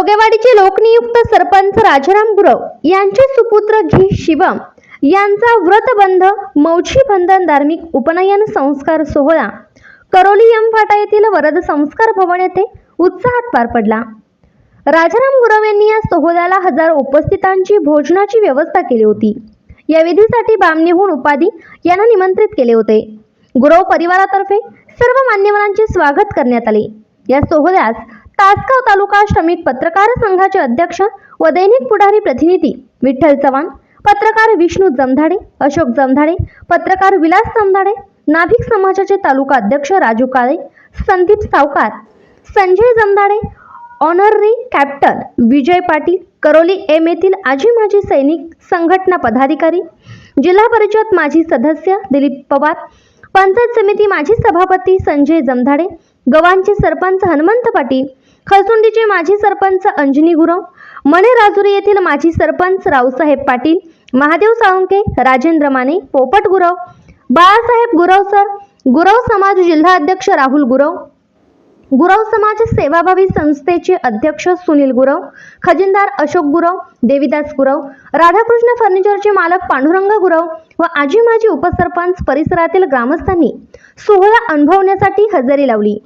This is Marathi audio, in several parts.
जोगेवाडीचे लोकनियुक्त सरपंच राजाराम गुरव यांचे सुपुत्र घी शिवम यांचा व्रतबंध मौची बंधन धार्मिक उपनयन संस्कार सोहळा करोली यमफाटा येथील वरद संस्कार भवन येथे उत्साहात पार पडला. राजाराम गुरव यांनी या सोहळ्याला हजार उपस्थितांची भोजनाची व्यवस्था केली होती. या विधीसाठी बामणीहून उपाधी यांना निमंत्रित केले होते. गुरव परिवारातर्फे सर्व मान्यवरांचे स्वागत करण्यात आले. या सोहळ्यास तासगाव तालुका श्रमिक पत्रकार संघाचे अध्यक्ष व दैनिक पुढारी प्रतिनिधी विठ्ठल चव्हाण पत्रकार विष्णू जमधाडे अशोक जमधाडे पत्रकार विलास जमधाडे नाभिक समाजाचे तालुका अध्यक्ष Raju Kale Sandeep Savkar Sanjay Jamdade honorary captain Vijay Patil Karoli M येथील आजी माजी सैनिक संघटना पदाधिकारी जिल्हा परिषद माजी सदस्य दिलीप पवार पंचायत समिती माजी सभापती संजय जमधाडे गवांचे सरपंच हनुमंत पाटील खलसुंडीचे माजी सरपंच अंजनी गुरव मणे राजुरी येथील माजी सरपंच रावसाहेब पाटील महादेव साळुंके राजेंद्र माने पोपट गुरव बाळासाहेब गुरव सर गुरव समाज जिल्हा अध्यक्ष राहुल गुरव गुरव समाज सेवाभावी संस्थेचे अध्यक्ष सुनील गुरव खजिनदार अशोक गुरव देवीदास गुरव राधाकृष्ण फर्निचरचे मालक पांडुरंग गुरव व आजी माजी उपसरपंच परिसरातील ग्रामस्थांनी सोहळा अनुभवण्यासाठी हजेरी लावली.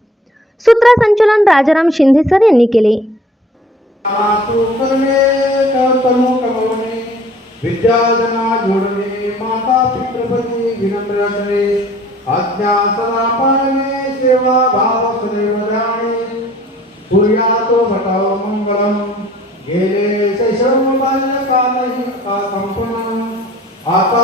सूत्रसंचलन राजाराम शिंदे सर यांनी केले. आता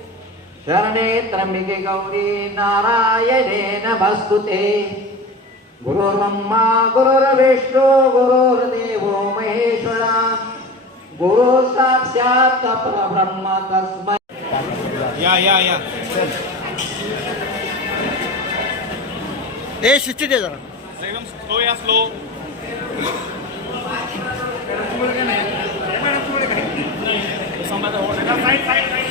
शरणे त्र्यम्बिके गौरी नारायणे नमस्तुते गुरुर्ब्रह्मा गुरुर्विष्णु गुरुर्देवो महेश्वरा। गुरु साक्षात् परब्रह्म तस्मै। या या या। ए शिस्ती दे जरा। एकदम स्लो या स्लो मोबाईल तर इकडे बघा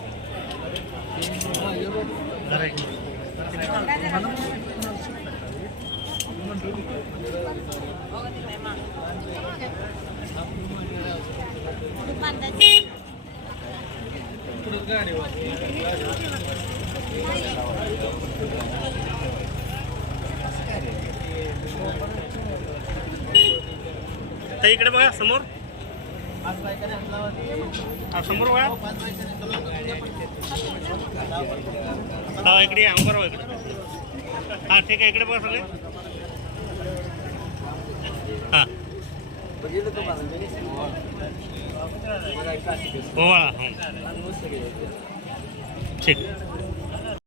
समोर बघा हा इकडे या, अंबर इकडे हा ठीक आहे इकडे बघा सगळे हा ओवाळा हो ठीक